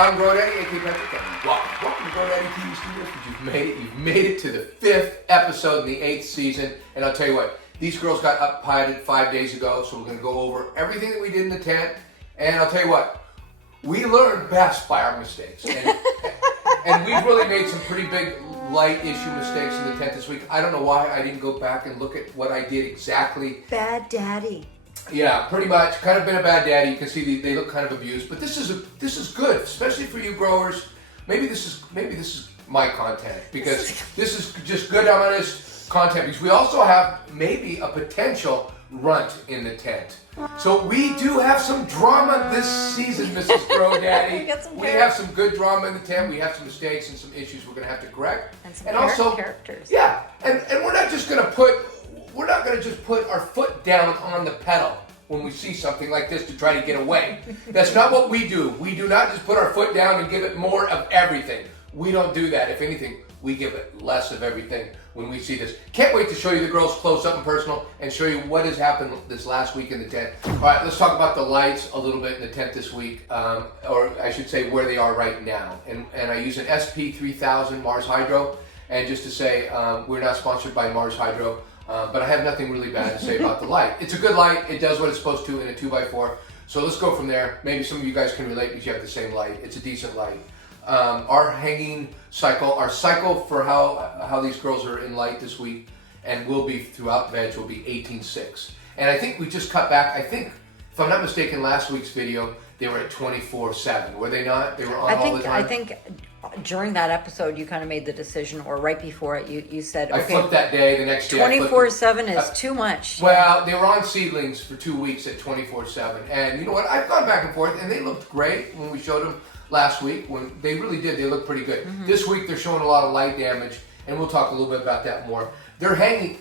I'm GrowDaddy, aka Patrick, and welcome to GrowDaddyTV Studios, because you've made it. You've made it to the 5th episode in the 8th season, and I'll tell you what, these girls got up-potted 5 days ago, so we're going to go over everything that we did in the tent, and I'll tell you what, we learned best by our mistakes, and we've really made some pretty big light issue mistakes in the tent this week. I don't know why I didn't go back and look at what I did exactly. Bad daddy. Yeah, pretty much. Kind of been a bad daddy. You can see they look kind of abused, but this is good, especially for you growers. Maybe this is my content, because this is just good, honest content. Because we also have maybe a potential runt in the tent. So we do have some drama this season, Mrs. GrowDaddy. We have some good drama in the tent. We have some mistakes and some issues we're going to have to correct. And some also characters. Yeah, and we're not just going to we're not going to just put our foot down on the pedal when we see something like this to try to get away. That's not what we do. We do not just put our foot down and give it more of everything. We don't do that. If anything, we give it less of everything when we see this. Can't wait to show you the girls close up and personal and show you what has happened this last week in the tent. All right, let's talk about the lights a little bit in the tent this week, or I should say where they are right now. And I use an SP3000 Mars Hydro. And just to say, we're not sponsored by Mars Hydro. But I have nothing really bad to say about the light. It's a good light. It does what it's supposed to in a 2x4. So let's go from there. Maybe some of you guys can relate because you have the same light. It's a decent light. Our cycle for how these girls are in light this week and will be throughout veg will be 18.6. And I think we just cut back. I think, if I'm not mistaken, last week's video, they were at 24/7. Were they not? They were on all the time? I think during that episode, you kind of made the decision, or right before it, you said, okay, I flipped that day, the next day 24/7 is too much. Well, they were on Seedlings for 2 weeks at 24/7. And you know what? I've gone back and forth, and they looked great when we showed them last week. When they really did, they looked pretty good. Mm-hmm. This week, they're showing a lot of light damage, and we'll talk a little bit about that more. They're hanging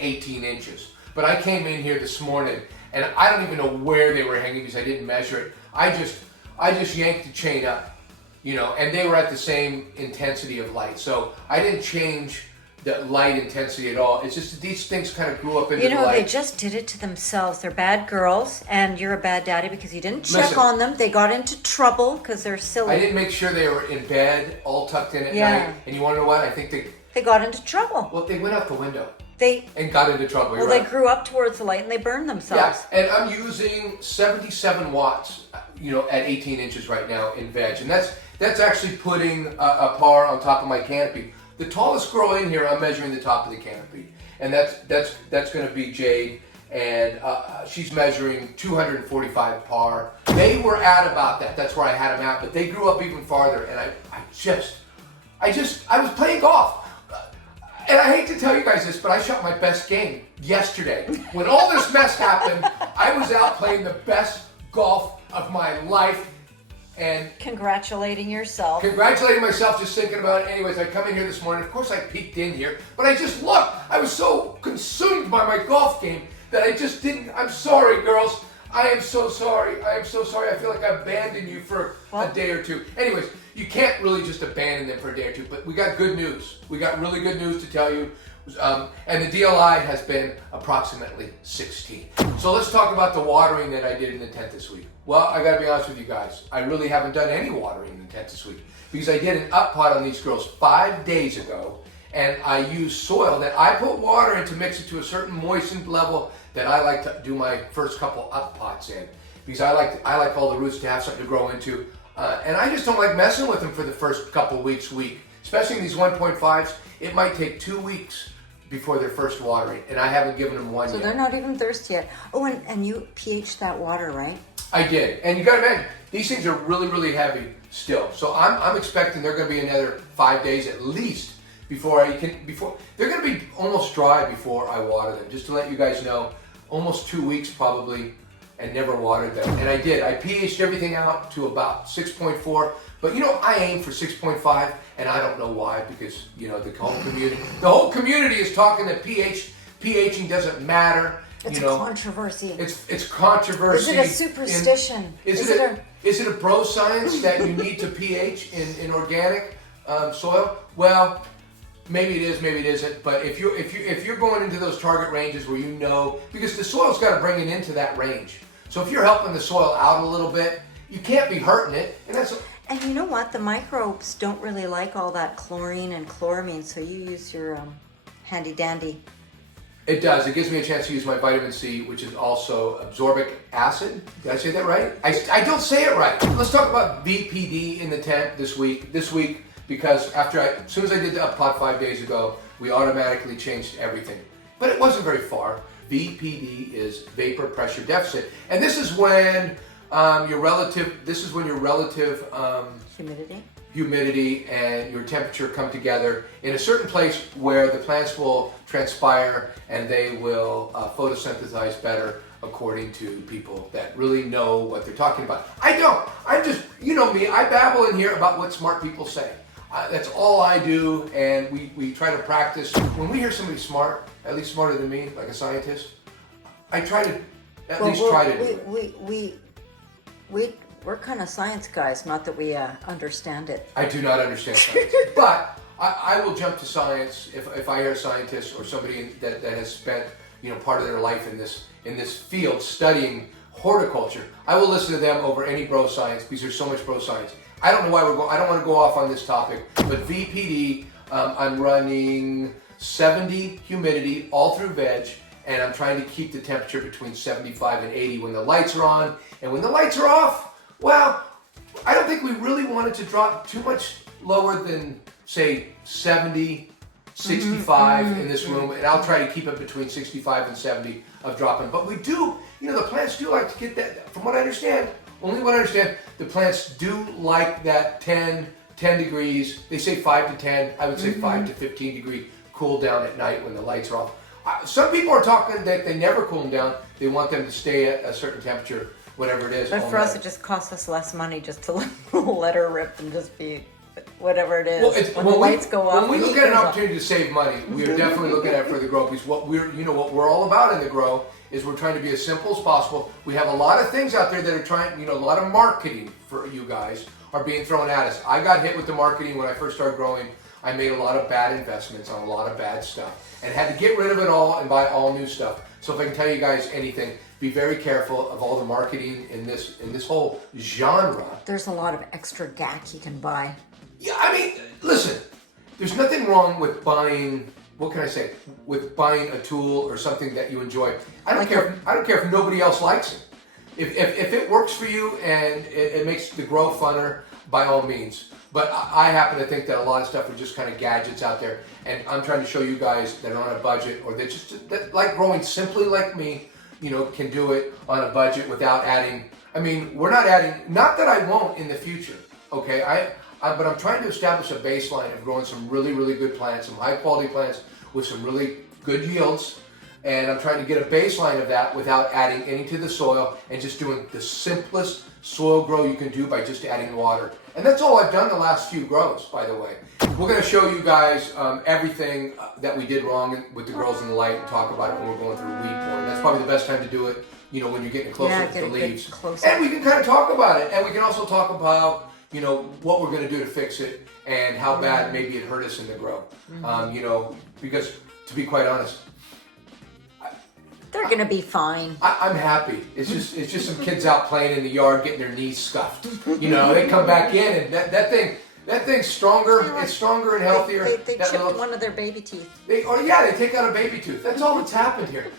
18 inches. But I came in here this morning, and I don't even know where they were hanging because I didn't measure it. I just yanked the chain up. You know, and they were at the same intensity of light. So I didn't change the light intensity at all. It's just that these things kind of grew up into the light. They just did it to themselves. They're bad girls, and you're a bad daddy because you didn't check on them. They got into trouble because they're silly. I didn't make sure they were in bed, all tucked in at night. And you want to know what? I think they got into trouble. Well, they went out the window. And got into trouble. Well, they grew up towards the light and they burned themselves. Yeah, and I'm using 77 watts, at 18 inches right now in veg, and that's actually putting a par on top of my canopy. The tallest girl in here, I'm measuring the top of the canopy, and that's going to be Jade, and she's measuring 245 par. They were at about that. That's where I had them at, but they grew up even farther, and I was playing golf. And I hate to tell you guys this, but I shot my best game yesterday. When all this mess happened, I was out playing the best golf of my life. And congratulating yourself. Congratulating myself, just thinking about it. Anyways, I come in here this morning. Of course, I peeked in here, but I just looked. I was so consumed by my golf game that I just didn't. I'm sorry, girls. I am so sorry. I am so sorry. I feel like I abandoned you for a day or two. Anyways, you can't really just abandon them for a day or two, but we got good news. We got really good news to tell you. And the DLI has been approximately 16. So let's talk about the watering that I did in the tent this week. Well, I got to be honest with you guys. I really haven't done any watering in the tent this week because I did an up pot on these girls 5 days ago, and I used soil that I put water in to mix it to a certain moistened level that I like to do my first couple up pots in because I like all the roots to have something to grow into, and I just don't like messing with them for the first couple week, especially in these 1.5s. It might take 2 weeks before their first watering, and I haven't given them one yet. So they're not even thirsty yet. Oh, and you pH that water, right? I did, and you got to imagine these things are really, really heavy still. So I'm expecting they're going to be another 5 days at least before they're going to be almost dry before I water them. Just to let you guys know, almost 2 weeks probably, and never watered them. And I did. I pH'd everything out to about 6.4. But I aim for 6.5, and I don't know why, because the whole community is talking that pHing doesn't matter. It's a controversy. It's controversy. Is it a superstition? Is it a bro science that you need to pH in organic soil? Well, maybe it is, maybe it isn't. But if you're going into those target ranges where because the soil's got to bring it into that range. So if you're helping the soil out a little bit, you can't be hurting it, and that's. And you know what? The microbes don't really like all that chlorine and chloramine, so you use your handy dandy. It does. It gives me a chance to use my vitamin C, which is also absorbic acid. Did I say that right? I don't say it right. Let's talk about VPD in the tent this week. Because as soon as I did the up pot 5 days ago, we automatically changed everything. But it wasn't very far. VPD is vapor pressure deficit, and this is when your relative humidity and your temperature come together in a certain place where the plants will transpire and they will photosynthesize better, according to people that really know what they're talking about. I don't. I'm just, you know me, I babble in here about what smart people say. That's all I do, and we try to practice. When we hear somebody smart, at least smarter than me, like a scientist, I try to try to do it. We're kind of science guys, not that we understand it. I do not understand science, but I will jump to science if I hear a scientist or somebody that has spent part of their life in this field studying horticulture. I will listen to them over any bro science because there's so much bro science. I don't know why I don't want to go off on this topic, but VPD, I'm running 70 humidity all through veg, and I'm trying to keep the temperature between 75 and 80 when the lights are on, and when the lights are off, well, I don't think we really wanted to drop too much lower than, say, 70, 65 in this room, and I'll try to keep it between 65 and 70 of dropping. But we do, the plants do like to get that, from what I understand, the plants do like that 10 degrees. They say 5 to 10. I would say 5 to 15 degree cool down at night when the lights are off. Some people are talking that they never cool them down. They want them to stay at a certain temperature, whatever it is. But for us, it just costs us less money just to let her rip and just be whatever it is. When the lights go off, when we look at an opportunity to save money, we are definitely looking at it for the grow. Because what we're all about in the grow is we're trying to be as simple as possible. We have a lot of things out there that are trying, a lot of marketing for you guys are being thrown at us. I got hit with the marketing when I first started growing. I made a lot of bad investments on a lot of bad stuff and had to get rid of it all and buy all new stuff. So if I can tell you guys anything, be very careful of all the marketing in this whole genre. There's a lot of extra gack you can buy. Yeah, I mean, listen, there's nothing wrong with buying, with buying a tool or something that you enjoy. I don't care if nobody else likes it. If it works for you and it makes the grow funner, by all means. But I happen to think that a lot of stuff are just kind of gadgets out there, and I'm trying to show you guys that are on a budget or that like growing simply like me, can do it on a budget without adding. I mean, we're not adding. Not that I won't in the future. Okay, but I'm trying to establish a baseline of growing some really, really good plants, some high quality plants with some really good yields. And I'm trying to get a baseline of that without adding any to the soil and just doing the simplest soil grow you can do by just adding water. And that's all I've done the last few grows, by the way. We're going to show you guys everything that we did wrong with the grows in the light and talk about it when we're going through weed corn. That's probably the best time to do it, when you're getting closer to the leaves. And we can kind of talk about it. And we can also talk about what we're going to do to fix it and how bad maybe it hurt us in the grow. Because to be quite honest, they're going to be fine. I'm happy. It's just some kids out playing in the yard getting their knees scuffed. They come back in and that thing's stronger. It's stronger and healthier. They chipped one of their baby teeth. They take out a baby tooth. That's all that's happened here.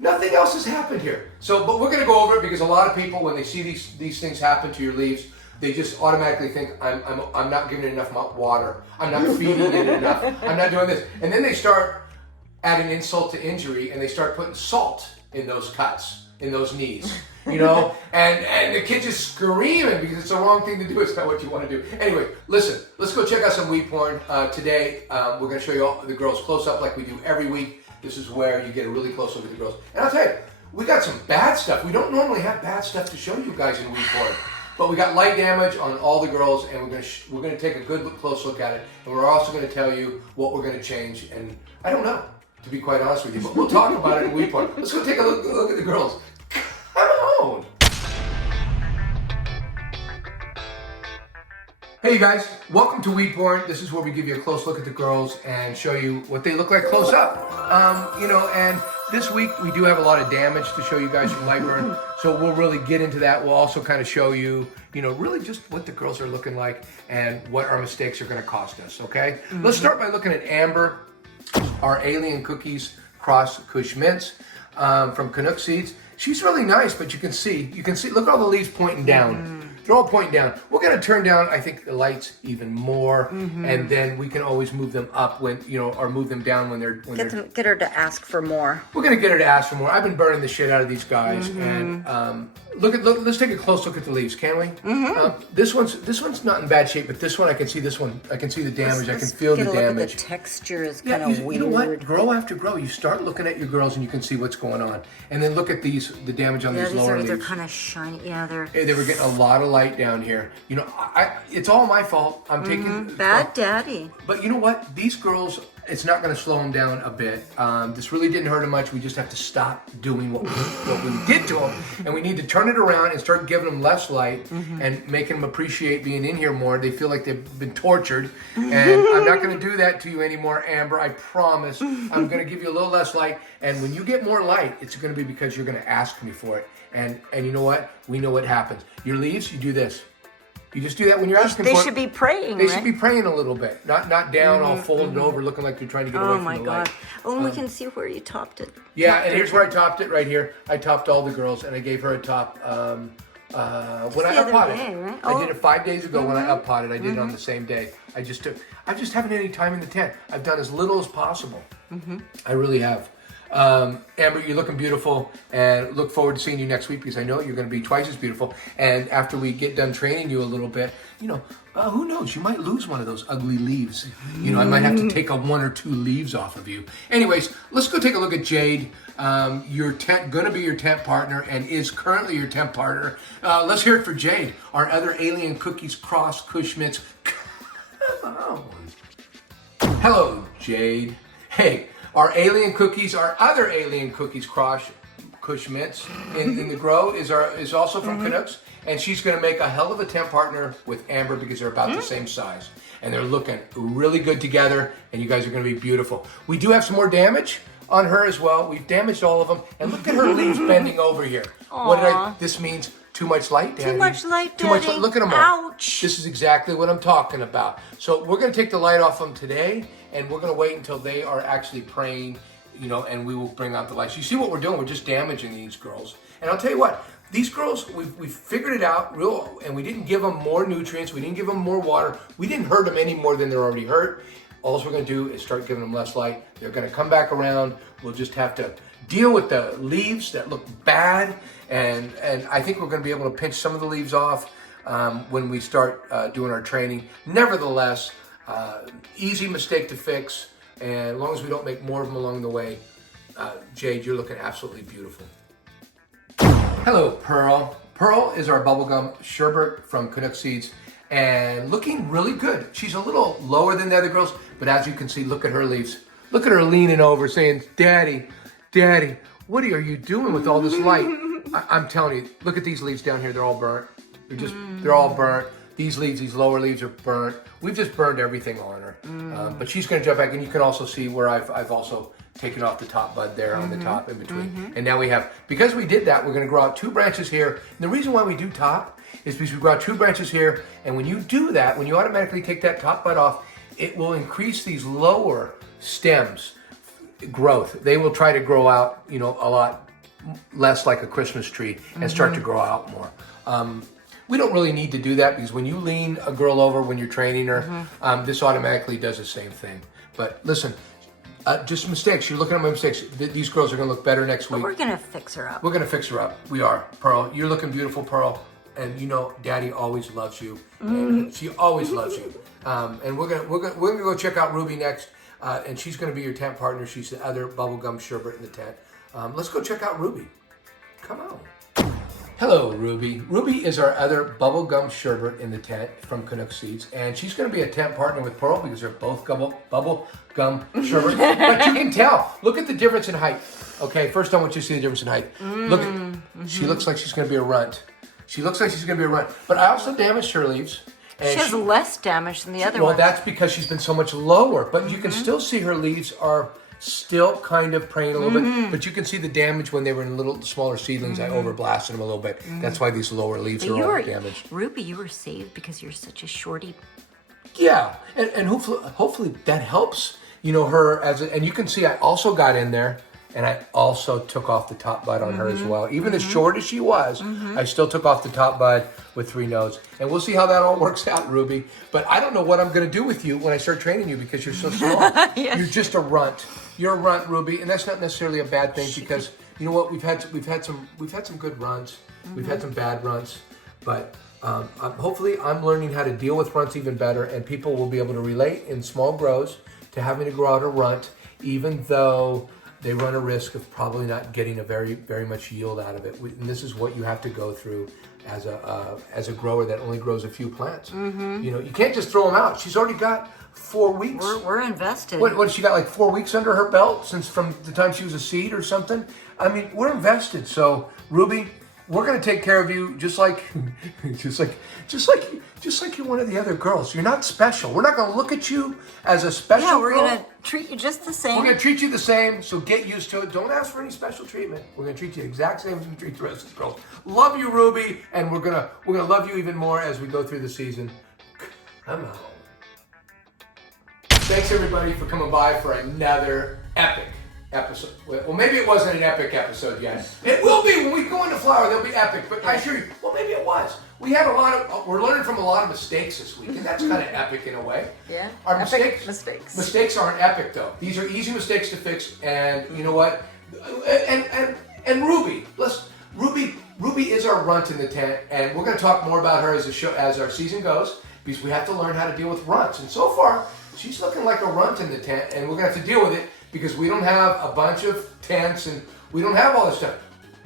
Nothing else has happened here. But we're going to go over it because a lot of people, when they see these things happen to your leaves, they just automatically think I'm not giving it enough water. I'm not feeding it enough. I'm not doing this, and then they start adding insult to injury, and they start putting salt in those cuts, in those knees, and the kid just screaming because it's the wrong thing to do. It's not what you want to do. Anyway, listen, let's go check out some weed porn. Today, we're going to show you all the girls close up like we do every week. This is where you get a really close look at the girls. And I'll tell you, we got some bad stuff. We don't normally have bad stuff to show you guys in weed porn. But we got light damage on all the girls, and we're going to take a good close look at it. And we're also going to tell you what we're going to change. And I don't know, to be quite honest with you, but we'll talk about it in weed porn. Let's go take a look at the girls. Come on. Hey you guys, welcome to Weed Porn. This is where we give you a close look at the girls and show you what they look like close up. And this week we do have a lot of damage to show you guys from Lightburn, so we'll really get into that. We'll also kind of show you, really just what the girls are looking like and what our mistakes are going to cost us, okay? Let's start by looking at Amber, our Alien Cookies Cross Kush Mints from Canuk Seeds. She's really nice, but you can see, look at all the leaves pointing down. They're all pointing down. We're going to turn down, I think, the lights even more, and then we can always move them up when, or move them down when they're... Get her to ask for more. We're going to get her to ask for more. I've been burning the shit out of these guys, and let's take a close look at the leaves, can we? This one's not in bad shape, but this one, I can see this one. I can see the damage. I can feel the damage. The texture is kind of weird. You know what? Grow after grow, you start looking at your girls, and you can see what's going on. And then look at the damage on these lower leaves. They're kind of shiny. Yeah, they were getting a lot of light down here. It's all my fault. I'm taking bad daddy. But you know what? These girls, it's not going to slow them down a bit. This really didn't hurt them much. We just have to stop doing what we did to them, and we need to turn it around and start giving them less light and making them appreciate being in here more. They feel like they've been tortured, and I'm not going to do that to you anymore, Amber. I promise. I'm going to give you a little less light, and when you get more light, it's going to be because you're going to ask me for it. And you know what? We know what happens. Your leaves, you do this. You just do that when you're asking for it. They should be praying, They should be praying a little bit. Not down, all folded over, looking like they're trying to get away from the light. Oh, my God. Oh, and we can see where you topped it. Yeah, and here's where I topped it, right here. I topped all the girls, and I gave her a top when I up-potted. Right? I did it 5 days ago when I up-potted. I did it on the same day. I just haven't had any time in the tent. I've done as little as possible. I really have. Amber, you're looking beautiful, and look forward to seeing you next week because I know you're going to be twice as beautiful. And after we get done training you a little bit, who knows? You might lose one of those ugly leaves. I might have to take one or two leaves off of you. Anyways, let's go take a look at Jade. Going to be your tent partner and is currently your tent partner. Let's hear it for Jade, our other Alien Cookies Cross Kush Mints. Come on. Hello, Jade. Hey. Our other Alien Cookies Cross Kush Mints in the grow is also from Canucks, and she's going to make a hell of a tent partner with Amber because they're about the same size, and they're looking really good together, and you guys are going to be beautiful. We do have some more damage on her as well. We've damaged all of them, and look at her leaves bending over here. This means too much light, Daddy. Too much light, Daddy. Too much light. Look at them all. Ouch. This is exactly what I'm talking about. So we're going to take the light off them today, and we're going to wait until they are actually praying, and we will bring out the lights. You see what we're doing? We're just damaging these girls. And I'll tell you what, these girls, we figured it out, and we didn't give them more nutrients. We didn't give them more water. We didn't hurt them any more than they're already hurt. All we're going to do is start giving them less light. They're going to come back around. We'll just have to deal with the leaves that look bad, and I think we're going to be able to pinch some of the leaves off when we start doing our training. Nevertheless, easy mistake to fix, and as long as we don't make more of them along the way, Jade, you're looking absolutely beautiful. Hello, Pearl. Pearl is our Bubblegum Sherbert from Canuk Seeds, and looking really good. She's a little lower than the other girls, but as you can see, look at her leaves. Look at her leaning over saying, Daddy, what are you doing with all this light? I'm telling you, look at these leaves down here. They're all burnt. They're all burnt. These lower leaves are burnt. We've just burned everything on her. But she's going to jump back, and you can also see where I've also taken off the top bud there on the top in between. And now because we did that, we're going to grow out 2 branches here. And the reason why we do top is because we grow out 2 branches here. And when you do that, when you automatically take that top bud off, it will increase these lower stems growth. They will try to grow out, a lot less like a Christmas tree and start to grow out more. We don't really need to do that because when you lean a girl over when you're training her, this automatically does the same thing. But listen, just mistakes. You're looking at my mistakes. These girls are going to look better next week. But we're going to fix her up. We're going to fix her up. We are. Pearl, you're looking beautiful, Pearl. And Daddy always loves you. And she always loves you. And we're gonna go check out Ruby next. And she's going to be your tent partner. She's the other Bubblegum Sherbert in the tent. Let's go check out Ruby. Come on. Hello, Ruby. Ruby is our other Bubblegum Sherbert in the tent from Canuk Seeds, and she's going to be a tent partner with Pearl because they're both Bubblegum Sherbert. But you can tell. Look at the difference in height. Okay, first I want you to see the difference in height. Look at, she looks like she's going to be a runt. But I also damaged her leaves. And she has less damage than the other one. Well, that's because she's been so much lower. But you can still see her leaves are still kind of praying a little bit, but you can see the damage when they were in little smaller seedlings. I overblasted them a little bit. That's why these lower leaves are all damaged. Ruby, you were saved because you're such a shorty. Yeah, and hopefully that helps. You know, her and you can see I also got in there and I also took off the top bud on her as well. Even as short as she was, I still took off the top bud with 3 nodes. And we'll see how that all works out, Ruby. But I don't know what I'm going to do with you when I start training you because you're so small. Yes. You're just a runt. You're a runt, Ruby, and that's not necessarily a bad thing because you know what? We've had some good runs. We've had some bad runs, but hopefully I'm learning how to deal with runts even better, and people will be able to relate in small grows to having to grow out a runt, even though they run a risk of probably not getting a very much yield out of it. And this is what you have to go through as a grower that only grows a few plants. You know, you can't just throw them out. She's already got 4 weeks. We're invested. What she got, like 4 weeks under her belt since from the time she was a seed or something? I mean, we're invested. So Ruby, we're gonna take care of you just like you're one of the other girls. You're not special. We're not gonna look at you as a special girl. Yeah, we're gonna treat you just the same. We're gonna treat you the same, so get used to it. Don't ask for any special treatment. We're gonna treat you the exact same as we treat the rest of the girls. Love you, Ruby, and we're gonna love you even more as we go through the season. Come on. Thanks everybody for coming by for another epic episode. Well, maybe it wasn't an epic episode yet. It will be when we go into flower. They'll be epic. But I assure you, well, maybe it was. We had we're learning from a lot of mistakes this week, and that's kind of epic in a way. Yeah. Our mistakes. Mistakes aren't epic though. These are easy mistakes to fix, and you know what? And Ruby, Ruby is our runt in the tent, and we're going to talk more about her as our season goes, because we have to learn how to deal with runts. And so far, she's looking like a runt in the tent, and we're going to have to deal with it because we don't have a bunch of tents and we don't have all this stuff.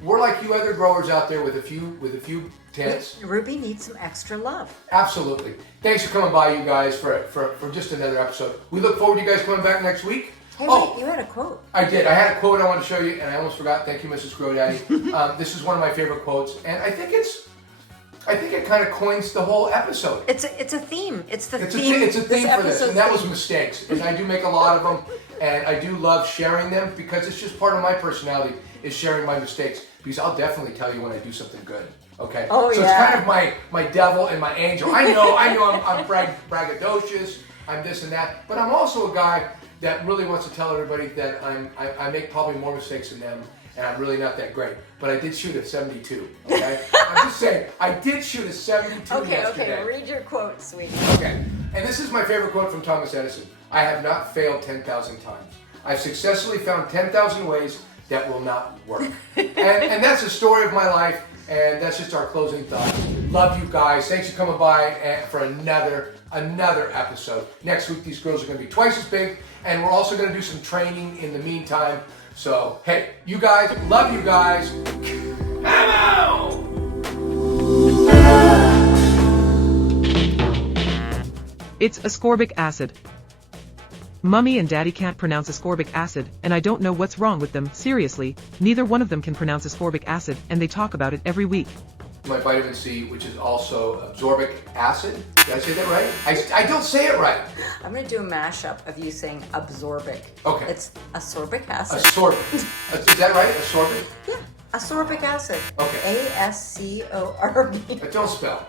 We're like you other growers out there with a few tents. Ruby needs some extra love. Absolutely. Thanks for coming by, you guys, for just another episode. We look forward to you guys coming back next week. Hey, wait, you had a quote. I did. I had a quote I wanted to show you, and I almost forgot. Thank you, Mrs. GrowDaddy. This is one of my favorite quotes, and I think it kind of coins the whole episode. It's a theme. It's a theme for this, and that was mistakes. And I do make a lot of them, and I do love sharing them because it's just part of my personality is sharing my mistakes. Because I'll definitely tell you when I do something good. Okay. Oh, so yeah. It's kind of my devil and my angel. I know I'm braggadocious. I'm this and that, but I'm also a guy that really wants to tell everybody that I make probably more mistakes than them. And I'm really not that great. But I did shoot a 72, okay? I'm just saying, I did shoot a 72 yesterday. Okay, read your quote, sweetie. Okay, and this is my favorite quote from Thomas Edison. I have not failed 10,000 times. I've successfully found 10,000 ways that will not work. and that's the story of my life, and that's just our closing thoughts. Love you guys. Thanks for coming by for another episode. Next week, these girls are going to be twice as big, and we're also going to do some training in the meantime. So, hey, you guys, love you guys. Come on! It's ascorbic acid. Mummy and Daddy can't pronounce ascorbic acid, and I don't know what's wrong with them. Seriously, neither one of them can pronounce ascorbic acid, and they talk about it every week. My vitamin C, which is also absorbic acid. Did I say that right? I don't say it right. I'm going to do a mashup of you saying absorbic. Okay. It's ascorbic acid. Ascorbic. Is that right? Ascorbic? Yeah, ascorbic acid. Okay. ASCORB. But don't spell.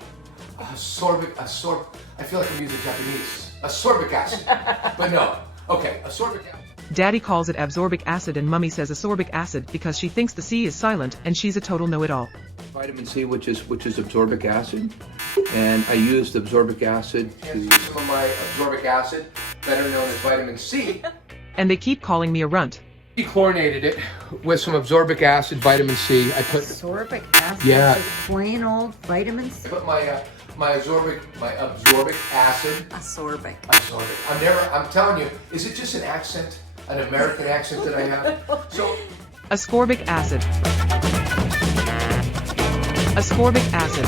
Ascorbic. I feel like I'm using Japanese. Ascorbic acid. But no. Okay, ascorbic acid. Daddy calls it absorbic acid and Mummy says ascorbic acid because she thinks the C is silent and she's a total know-it-all. Vitamin C, which is absorbic acid, and I used absorbic acid to use some of my absorbic acid, better known as vitamin C. And they keep calling me a runt. He chlorinated it with some absorbic acid, vitamin C. I put ascorbic acid. Yeah. Like plain old vitamin C. I put my absorbic acid. Ascorbic. I'm telling you, is it just an accent, an American accent that I have? So ascorbic acid. Ascorbic acid.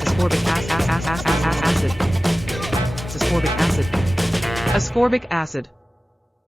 Ascorbic acid. Ascorbic acid. Ascorbic acid.